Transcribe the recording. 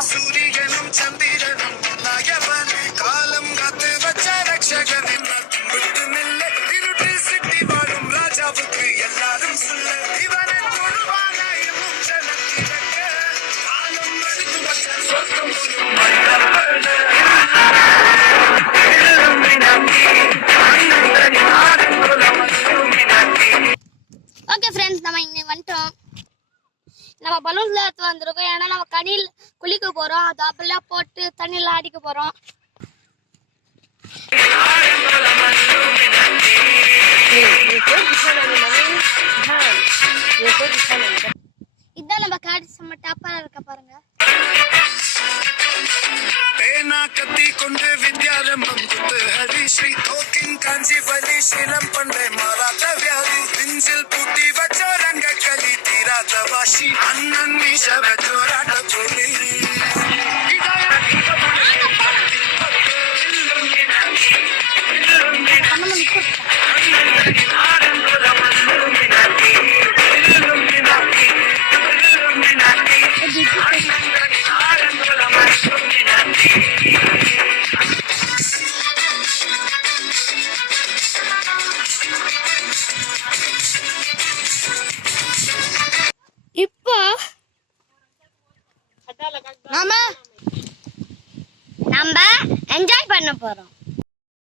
சூரியனும் சந்திரனும் காலம் காத்து வச்ச ரட்சகனின் விட்டு மெல்ல இருட்டில் சிட்டி வாழும் ராஜாவுக்கு எல்லாரும் சொல்ல இவனை தொழுவான காலம் எடுத்து வச்ச சொர்க்கம் ஓகே ஃப்ரெண்ட்ஸ், நம்ம இங்கே வந்துட்டோம். நம்ம பலூன்ல எடுத்து வந்திருக்கோம். ஏன்னா நம்ம கனியில் குளிக்க போறோம். அது அப்பெல்லாம் போட்டு தண்ணியில் அடிக்க போறோம். இதான் நம்ம காடி செம்ம டாப்பா இருக்க பாருங்க. பேனா கத்தி கொண்டு வித்யாரம்பம் குத்து ஹரி ஸ்ரீ தோக்கின் காஞ்சி வலி சீலம் பண்டை மாறாத வியாதி நெஞ்சில் பூட்டி வச்சோ ரங்க கலி தீராத வாசி அண்ணன் மீச வச்சோராட்ட சொல்லி இப்போ நம்ம என்ஜாய் பண்ண போறோம்.